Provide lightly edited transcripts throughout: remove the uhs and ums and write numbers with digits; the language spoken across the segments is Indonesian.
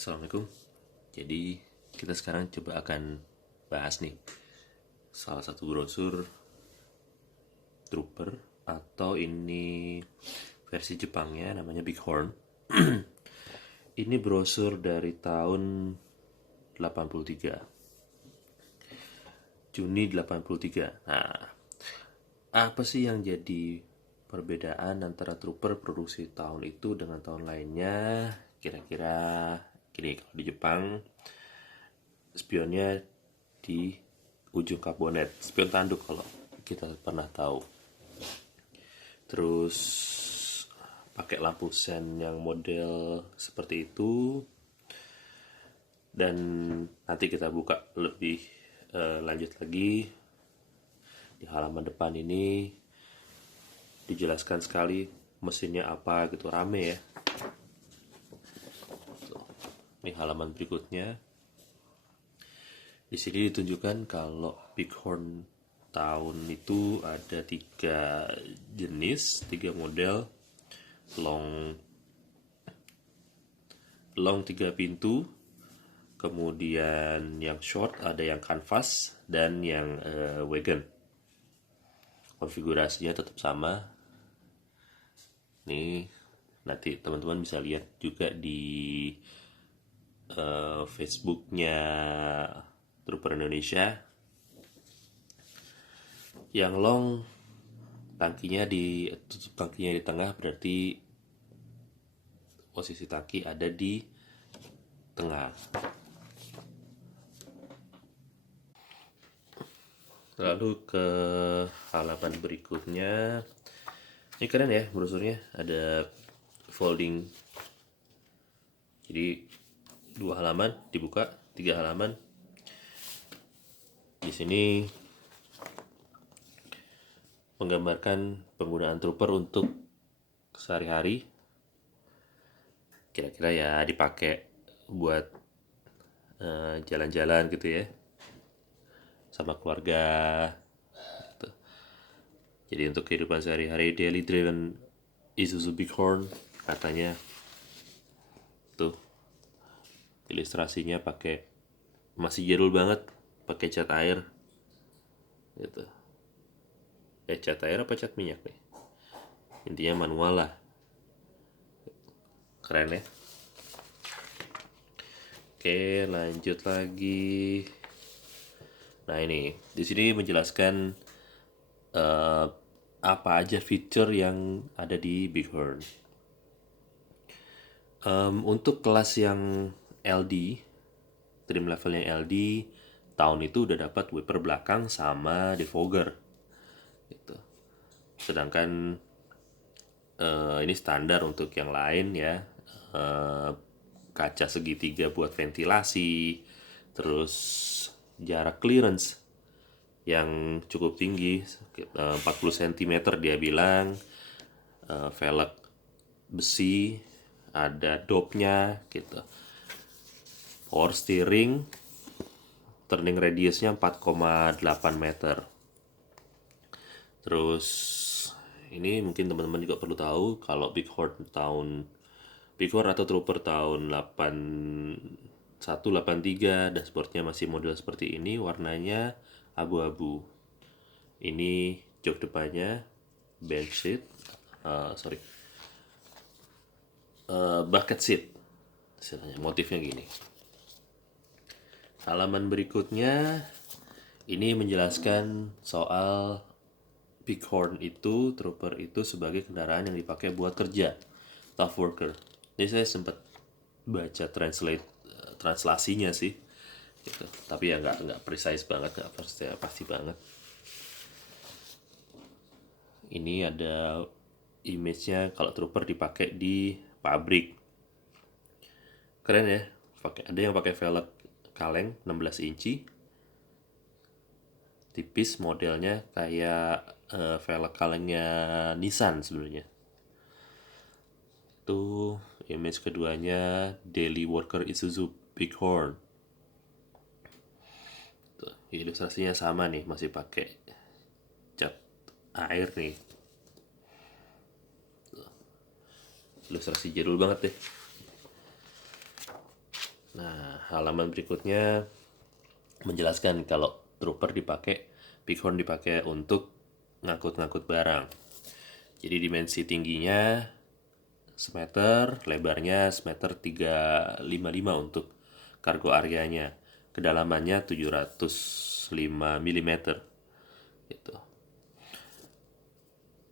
Assalamualaikum. Jadi kita sekarang coba akan bahas nih salah satu brosur Trooper, atau ini versi Jepangnya namanya Bighorn. Ini brosur dari tahun 83, Juni 83. Nah, apa sih yang jadi perbedaan antara Trooper produksi tahun itu dengan tahun lainnya? Kira-kira gini, kalau di Jepang spionnya di ujung kap bonet, spion tanduk kalau kita pernah tahu. Terus pakai lampu sen yang model seperti itu, dan nanti kita buka lebih lanjut lagi. Di halaman depan ini dijelaskan sekali mesinnya apa gitu, rame ya. Ini halaman berikutnya. Di sini ditunjukkan kalau Bighorn tahun itu ada 3 jenis, 3 model. Long 3 pintu, kemudian yang short ada yang canvas, dan yang wagon. Konfigurasinya tetap sama. Nih, nanti teman-teman bisa lihat juga di Facebooknya Trooper Indonesia. Yang long, tangkinya tutup tangkinya di tengah, berarti posisi tangki ada di tengah. Lalu ke halaman berikutnya. Ini keren ya brosurnya, ada folding. Jadi 2 halaman dibuka, 3 halaman. Di sini menggambarkan penggunaan Trooper untuk sehari-hari. Kira-kira ya dipakai buat jalan-jalan gitu ya, sama keluarga gitu. Jadi untuk kehidupan sehari-hari, daily driven Isuzu Bighorn katanya. Tuh ilustrasinya pakai, masih jadul banget, pakai cat air gitu. Cat air apa cat minyak nih, intinya manual lah. Keren ya. Oke, lanjut lagi. Nah, ini di sini menjelaskan apa aja fitur yang ada di Bighorn. Untuk kelas yang LD, trim levelnya LD, tahun itu udah dapat wiper belakang sama defogger gitu. Sedangkan ini standar untuk yang lain ya. Kaca segitiga buat ventilasi, terus jarak clearance yang cukup tinggi, 40 cm dia bilang. Velg besi, ada dopnya gitu. Power steering, turning radiusnya 4,8 meter. Terus ini mungkin teman-teman juga perlu tahu kalau Bighorn atau Trooper tahun 8183 dashboardnya masih model seperti ini, warnanya abu-abu. Ini jok depannya bench seat, bucket seat istilahnya, motifnya gini. Halaman berikutnya ini menjelaskan soal Bighorn itu, Trooper itu sebagai kendaraan yang dipakai buat kerja, tough worker. Jadi saya sempat baca translasinya sih gitu. Tapi ya nggak precise banget, nggak pasti banget. Ini ada image-nya kalau Trooper dipakai di pabrik. Keren ya. Ada yang pakai velg kaleng 16 inci. Tipis, modelnya kayak velg kalengnya Nissan sebenarnya. Itu image keduanya, daily worker Isuzu Bighorn. Tuh, ilustrasinya sama nih, masih pakai cat air nih. Tuh. Ilustrasi jadul banget deh. Nah, halaman berikutnya menjelaskan kalau Bighorn dipakai untuk ngangkut-ngangkut barang. Jadi dimensi tingginya semeter, lebarnya semeter 355 untuk kargo areanya. Kedalamannya 705 mm gitu.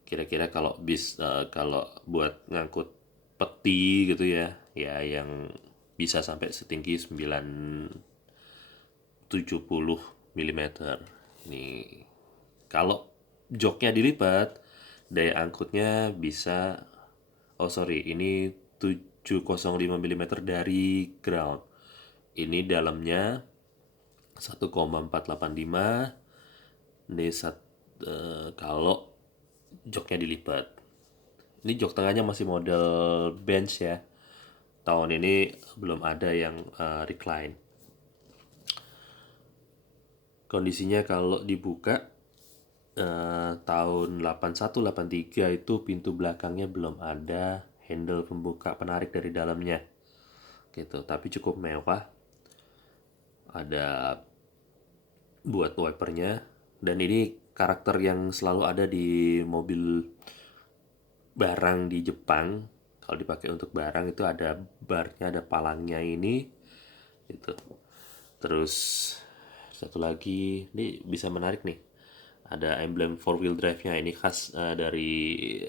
Kira-kira kalau buat ngangkut peti gitu ya, ya yang bisa sampai setinggi 970 mm. Ini kalau joknya dilipat, daya angkutnya bisa, oh sorry, ini 705 mm dari ground. Ini dalamnya 1,485. Ini kalau joknya dilipat. Ini jok tengahnya masih model bench ya. Tahun ini belum ada yang recline. Kondisinya kalau dibuka tahun 81-83 itu pintu belakangnya belum ada handle pembuka penarik dari dalamnya gitu, tapi cukup mewah, ada buat wipernya, dan ini karakter yang selalu ada di mobil barang di Jepang. Kalau dipakai untuk barang itu ada barnya, ada palangnya ini gitu. Terus satu lagi, ini bisa menarik nih, ada emblem 4-wheel drive-nya. Ini khas dari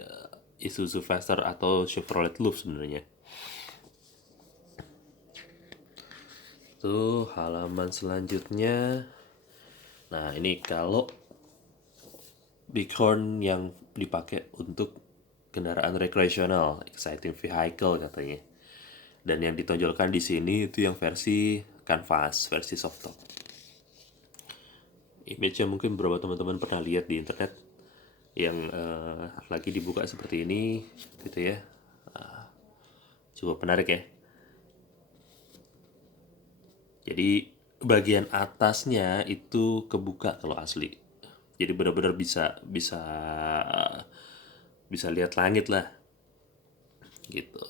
Isuzu Faster atau Chevrolet Loop sebenarnya. Tuh halaman selanjutnya. Nah, ini kalau Bighorn yang dipakai untuk kendaraan recreational, exciting vehicle katanya. Dan yang ditonjolkan di sini itu yang versi canvas, versi soft top. Image-nya mungkin beberapa teman-teman pernah lihat di internet, yang lagi dibuka seperti ini gitu ya. Cukup menarik ya. Jadi bagian atasnya itu kebuka kalau asli. Jadi benar-benar bisa bisa bisa lihat langit lah gitu.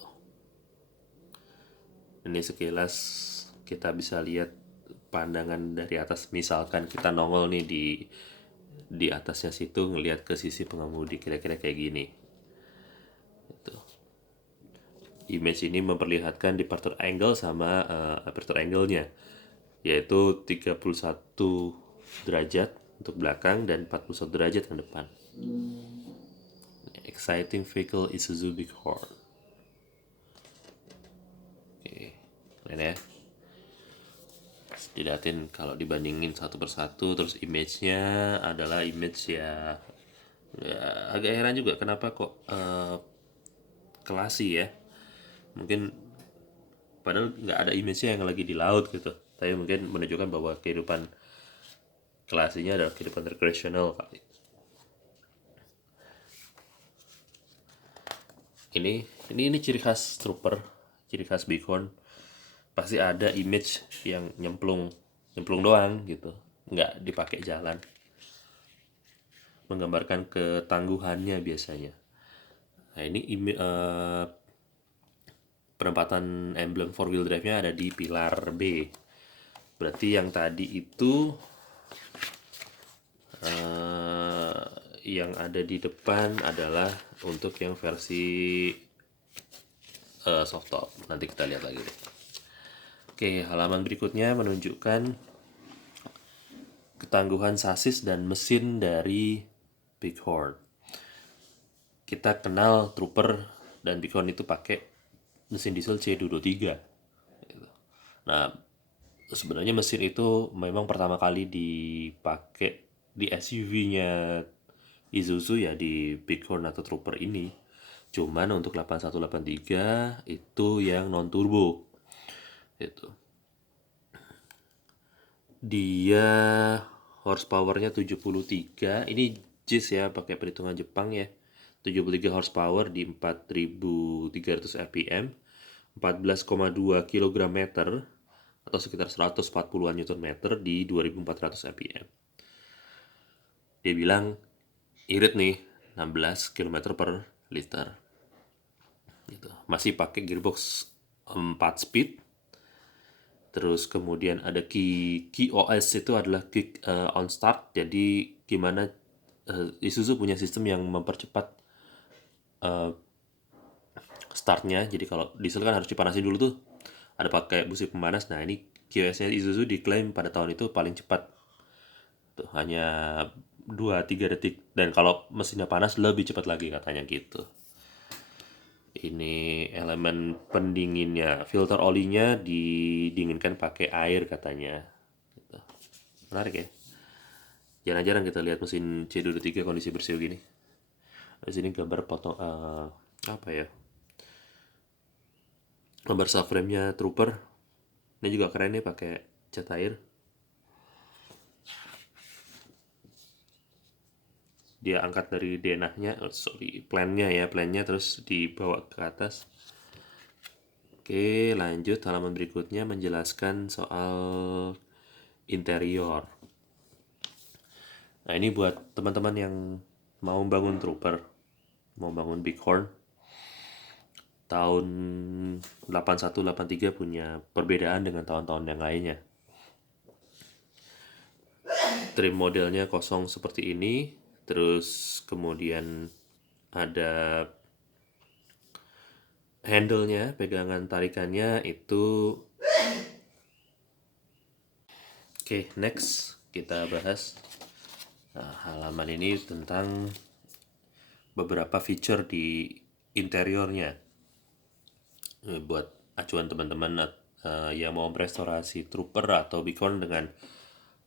Ini sekilas kita bisa lihat pandangan dari atas. Misalkan kita nongol nih di atasnya situ, ngelihat ke sisi pengemudi, kira-kira kayak gini. Gitu. Image ini memperlihatkan departure angle sama aperture angle-nya, yaitu 31 derajat untuk belakang dan 41 derajat ke depan. Exciting vehicle Isuzu Bighorn. Oke, keren ya. Dilihatin kalau dibandingin satu persatu, terus image-nya adalah image ya, agak heran juga kenapa kok klasik ya. Mungkin padahal nggak ada image-nya yang lagi di laut gitu, tapi mungkin menunjukkan bahwa kehidupan klasiknya adalah kehidupan recreational kali. Ini ciri khas trooper, ciri khas Bighorn. Pasti ada image yang nyemplung doang gitu, nggak dipakai jalan, menggambarkan ketangguhannya biasanya. Nah ini penempatan emblem 4-wheel drive-nya ada di pilar B. Berarti yang tadi itu yang ada di depan adalah untuk yang versi soft top. Nanti kita lihat lagi deh. Oke, halaman berikutnya menunjukkan ketangguhan sasis dan mesin dari Bighorn. Kita kenal Trooper dan Bighorn itu pakai mesin diesel C223. Nah, sebenarnya mesin itu memang pertama kali dipakai di SUV-nya Isuzu ya, di Bighorn atau Trooper ini. Cuman untuk 8183 itu yang non turbo. Itu. Dia horsepower-nya 73. Ini JIS ya, pakai perhitungan Jepang ya. 73 horsepower di 4300 rpm, 14,2 kg meter atau sekitar 140-an Newton meter di 2400 rpm. Dia bilang irit nih 16 km per liter. Gitu. Masih pakai gearbox 4 speed Terus kemudian ada key OS itu adalah kick on start. Jadi gimana Isuzu punya sistem yang mempercepat startnya. Jadi kalau diesel kan harus dipanasin dulu tuh. Ada pakai busi pemanas. Nah ini QS-nya Isuzu diklaim pada tahun itu paling cepat. Tuh, hanya 2-3 detik. Dan kalau mesinnya panas lebih cepat lagi katanya gitu. Ini elemen pendinginnya, filter olinya didinginkan pakai air katanya. Gitu. Menarik ya. Jarang-jarang kita lihat mesin C223 kondisi bersih begini. Di sini gambar potong apa ya? Gambar subframe-nya Trooper. Ini juga keren nih pakai cat air. Dia angkat dari denahnya, plannya terus dibawa ke atas. Oke, lanjut halaman berikutnya menjelaskan soal interior. Nah, ini buat teman-teman yang mau bangun Trooper, mau bangun Bighorn. Tahun 81-83 punya perbedaan dengan tahun-tahun yang lainnya. Trim modelnya kosong seperti ini, terus kemudian ada handle-nya, pegangan tarikannya itu. Oke, next kita bahas halaman ini tentang beberapa feature di interiornya. Buat acuan teman-teman yang mau merestorasi Trooper atau Bighorn dengan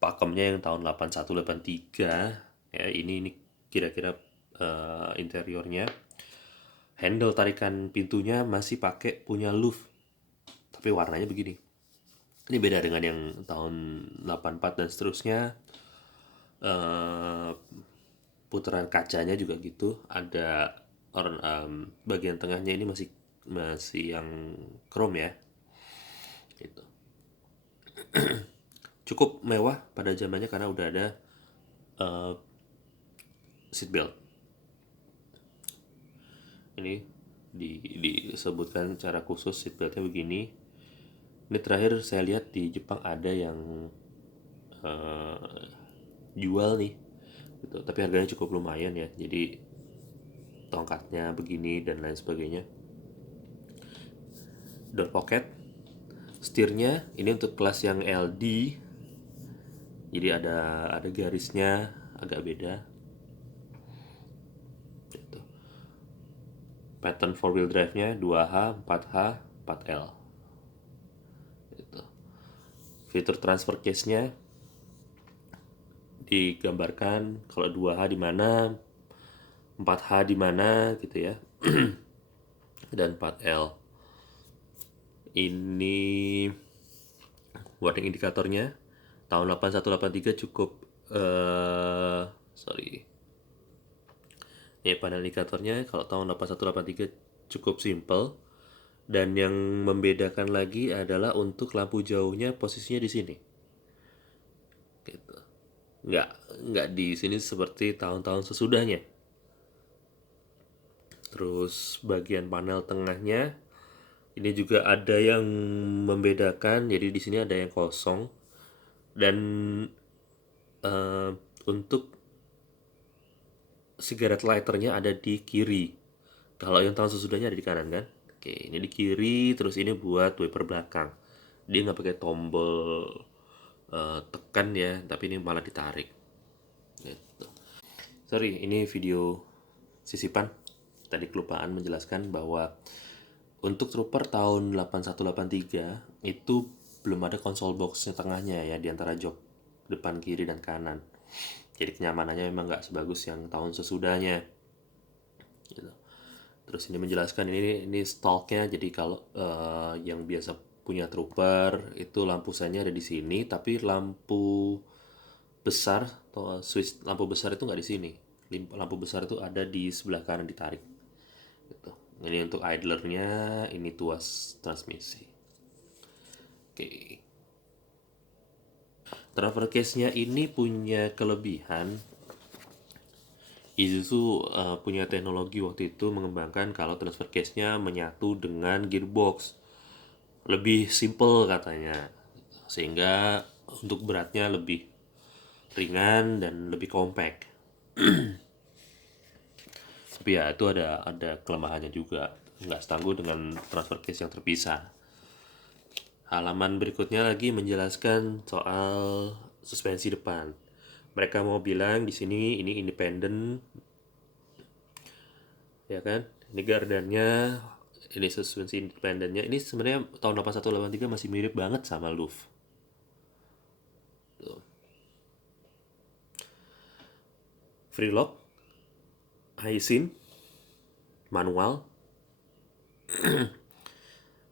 pakemnya yang tahun 81-83 ya, ini kira-kira interiornya. Handle tarikan pintunya masih pakai punya louvre, tapi warnanya begini. Ini beda dengan yang tahun 84 dan seterusnya. Putaran kacanya juga gitu, ada bagian tengahnya ini masih yang chrome ya, gitu. Cukup mewah pada zamannya karena udah ada seat belt. Ini disebutkan cara khusus seat beltnya begini. Ini terakhir saya lihat di Jepang ada yang jual nih gitu, tapi harganya cukup lumayan ya. Jadi tongkatnya begini dan lain sebagainya. Door pocket, setirnya ini untuk kelas yang LD, jadi ada garisnya agak beda gitu. Pattern 4 wheel drive nya 2H, 4H, 4L gitu. Fitur transfer case nya digambarkan kalau 2H di mana, 4H di mana gitu ya. Dan 4L ini warning indikatornya tahun 81-83 cukup ini panel indikatornya kalau tahun 81-83 cukup simple, dan yang membedakan lagi adalah untuk lampu jauhnya posisinya di sini gitu. nggak di sini seperti tahun-tahun sesudahnya. Terus bagian panel tengahnya ini juga ada yang membedakan, jadi di sini ada yang kosong, dan untuk cigarette lighternya ada di kiri. Kalau yang tahun sesudahnya ada di kanan kan. Oke, ini di kiri, terus ini buat wiper belakang. Dia nggak pakai tombol tekan ya, tapi ini malah ditarik gitu. Sorry, ini video sisipan. Tadi kelupaan menjelaskan bahwa untuk Trooper tahun 81-83 itu belum ada konsol boxnya tengahnya ya, di antara jok depan, kiri, dan kanan. Jadi kenyamanannya memang nggak sebagus yang tahun sesudahnya gitu. Terus ini menjelaskan ini stalknya. Jadi kalau yang biasa punya Trooper itu lampu senya ada di sini, tapi lampu besar atau switch lampu besar itu nggak di sini. Lampu besar itu ada di sebelah kanan, ditarik gitu. Ini untuk idlernya, ini tuas transmisi. Oke. Transfer case-nya ini punya kelebihan. Isuzu punya teknologi waktu itu mengembangkan kalau transfer case-nya menyatu dengan gearbox. Lebih simple katanya sehingga untuk beratnya lebih ringan dan lebih compact. Tapi ya itu ada kelemahannya juga, nggak setangguh dengan transfer case yang terpisah. Halaman berikutnya lagi menjelaskan soal suspensi depan. Mereka mau bilang di sini ini independen, ya kan? Ini gardannya, ini suspensi independennya. Ini sebenarnya tahun 81-83 masih mirip banget sama Louvre. Tuh. Free lock, Aisin, manual,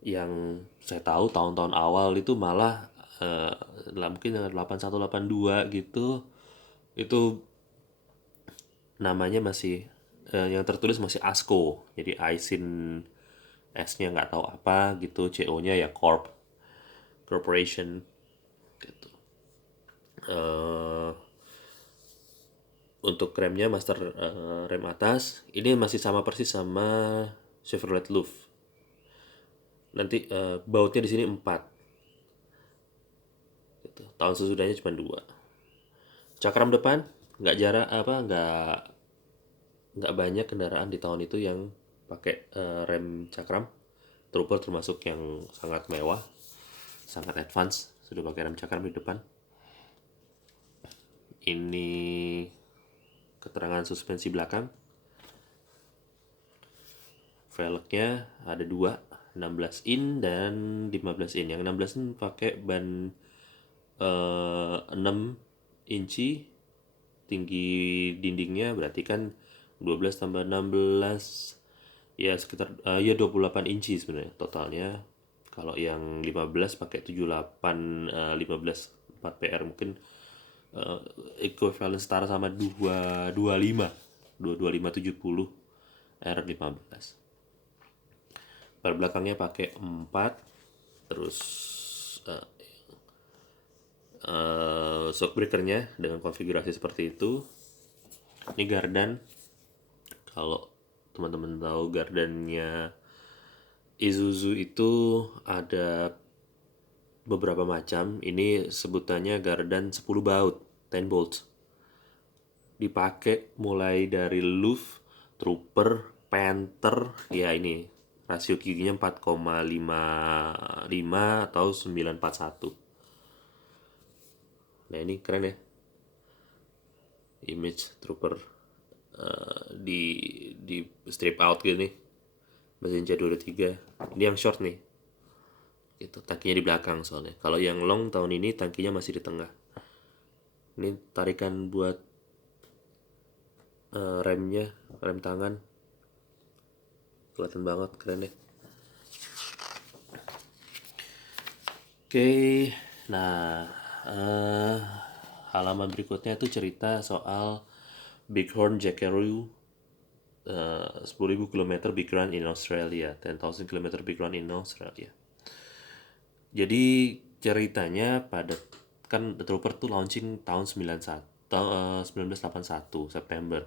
yang saya tahu tahun-tahun awal itu malah mungkin 81-82 gitu, itu namanya masih yang tertulis masih ASCO, jadi Aisin, S-nya nggak tahu apa gitu, CO-nya ya Corporation gitu. Eh, untuk remnya master rem atas ini masih sama persis sama Chevrolet Louvre. Nanti bautnya di sini 4 gitu. Tahun sesudahnya cuma 2. Cakram depan nggak jarang apa nggak banyak kendaraan di tahun itu yang pakai rem cakram. Trooper termasuk yang sangat mewah, sangat advance, sudah pakai rem cakram di depan. Ini keterangan suspensi belakang. Velgnya ada 2, 16 in dan 15 in. Yang 16 in pakai ban 6 inci tinggi dindingnya, berarti kan 12 tambah 16 ya sekitar ya 28 inci sebenarnya totalnya. Kalau yang 15 pakai 78 15 4 PR mungkin equivalent setara sama 225 22570 R15. Bar belakangnya pakai 4, terus shock breakernya dengan konfigurasi seperti itu. Ini gardan, kalau teman-teman tahu gardannya Isuzu itu ada beberapa macam. Ini sebutannya gardan 10 baut, 10 bolts. Dipakai mulai dari Louvre, Trooper, Panther, ya ini rasio giginya 4,55 atau 941. Nah ini keren ya, image Trooper di strip out gitu nih, mesin C23. Ini yang short nih, itu tangkinya di belakang soalnya. Kalau yang long tahun ini tangkinya masih di tengah. Ini tarikan buat remnya, rem tangan, kelihatan banget, keren ya. Oke, nah halaman berikutnya tuh cerita soal Bighorn Jackaroo, 10.000 km Big Run in Australia, 10,000 km Big Run in Australia. Jadi ceritanya pada kan The Trooper tuh launching tahun 1981 September.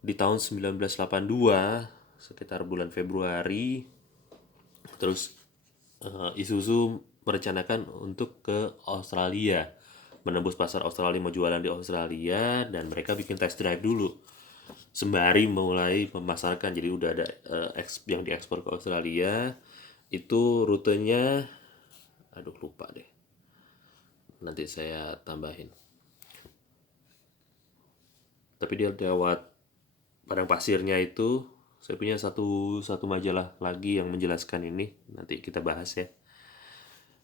Di tahun 1982 sekitar bulan Februari, terus Isuzu merencanakan untuk ke Australia, menembus pasar Australia, mau jualan di Australia, dan mereka bikin test drive dulu sembari mulai memasarkan. Jadi udah ada yang diekspor ke Australia. Itu rutenya, aduh lupa deh, nanti saya tambahin. Tapi dia lewat padang pasirnya itu. Saya punya satu majalah lagi yang menjelaskan ini, nanti kita bahas ya.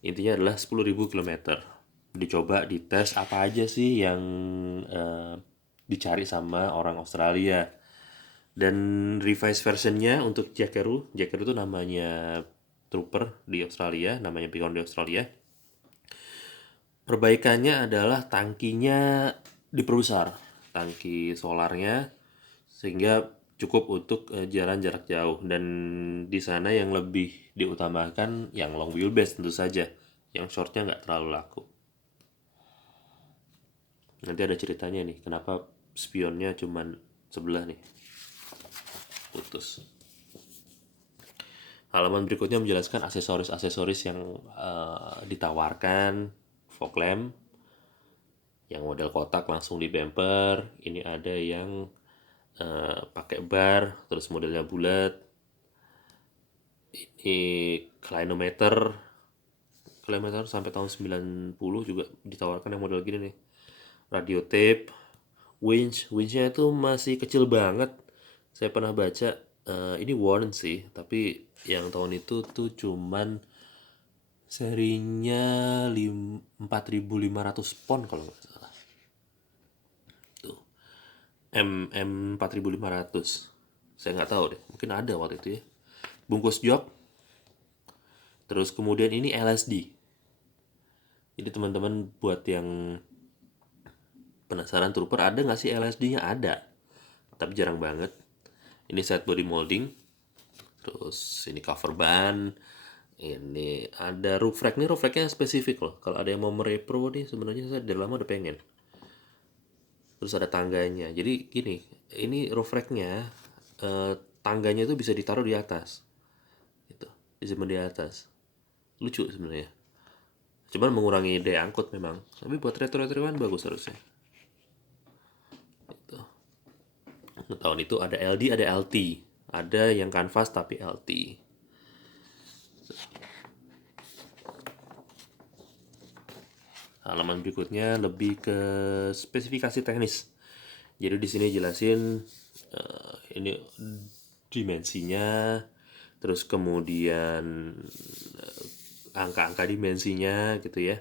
Intinya adalah 10.000 km. Dicoba dites apa aja sih yang dicari sama orang Australia. Dan revised versionnya untuk Jackaroo itu namanya Trooper di Australia, namanya Bighorn di Australia. Perbaikannya adalah tangkinya diperbesar, tangki solarnya, sehingga cukup untuk jalan jarak jauh. Dan di sana yang lebih diutamakan yang long wheelbase tentu saja, yang shortnya nggak terlalu laku. Nanti ada ceritanya nih, kenapa spionnya cuman sebelah nih, putus. Halaman berikutnya menjelaskan aksesoris-aksesoris yang ditawarkan fog lamp. Yang model kotak langsung di bumper. Ini ada yang pakai bar, terus modelnya bulat. Ini clinometer sampai tahun 90 juga ditawarkan yang model gini nih. Radio tape, winchnya itu masih kecil banget. Saya pernah baca ini Warren sih, tapi yang tahun itu tuh cuman serinya 4.500 pon kalau nggak salah. Tuh. M 4.500. Saya nggak tahu deh, mungkin ada waktu itu ya. Bungkus job. Terus kemudian ini LSD. Jadi teman-teman buat yang penasaran trooper ada nggak sih LSD-nya? Ada, tapi jarang banget. Ini set body molding. Terus ini cover ban. Ini ada roof rack. Nih roof racknya spesifik loh. Kalau ada yang mau merepro nih, sebenarnya saya dari lama udah pengen. Terus ada tangganya. Jadi gini, ini roof racknya tangganya itu bisa ditaruh di atas. Gitu, disimpan di atas. Lucu sebenarnya. Cuman mengurangi daya angkut memang. Tapi buat retro-retroan bagus harusnya. Gitu. Nah, tahun itu ada LD, ada LT. Ada yang kanvas tapi LT. Halaman berikutnya lebih ke spesifikasi teknis. Jadi di sini jelasin ini dimensinya, terus kemudian angka-angka dimensinya gitu ya.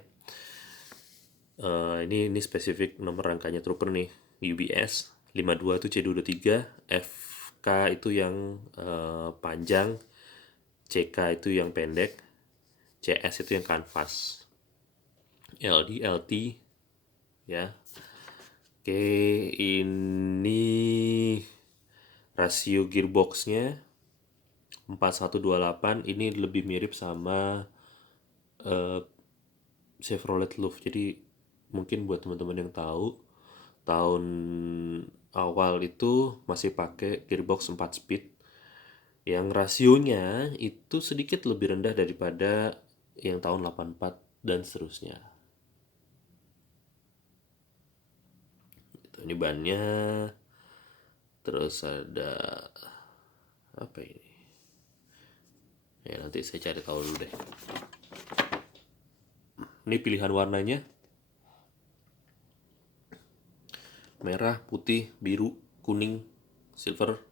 Ini spesifik nomor rangkanya trooper nih, UBS 52 itu C223, FK itu yang panjang, CK itu yang pendek, CS itu yang kanvas, LD, LT ya. Oke, ini rasio gearboxnya 4128. Ini lebih mirip sama Chevrolet Luv. Jadi mungkin buat teman-teman yang tahu, tahun awal itu masih pakai gearbox 4 speed yang rasionya itu sedikit lebih rendah daripada yang tahun 84 dan seterusnya. Ini bannya, terus ada apa ini ya, nanti saya cari tahu dulu deh. Ini pilihan warnanya merah, putih, biru, kuning, silver.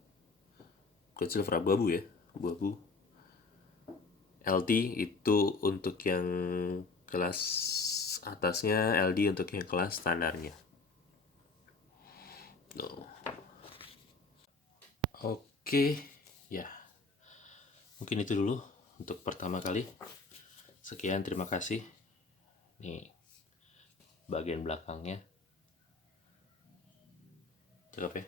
Bukan silver, abu-abu ya, abu-abu. LT itu untuk yang kelas atasnya, LD untuk yang kelas standarnya. Tuh. Oke, ya. Mungkin itu dulu untuk pertama kali. Sekian, terima kasih. Nih, bagian belakangnya. Cakep ya.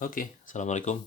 Oke, assalamualaikum.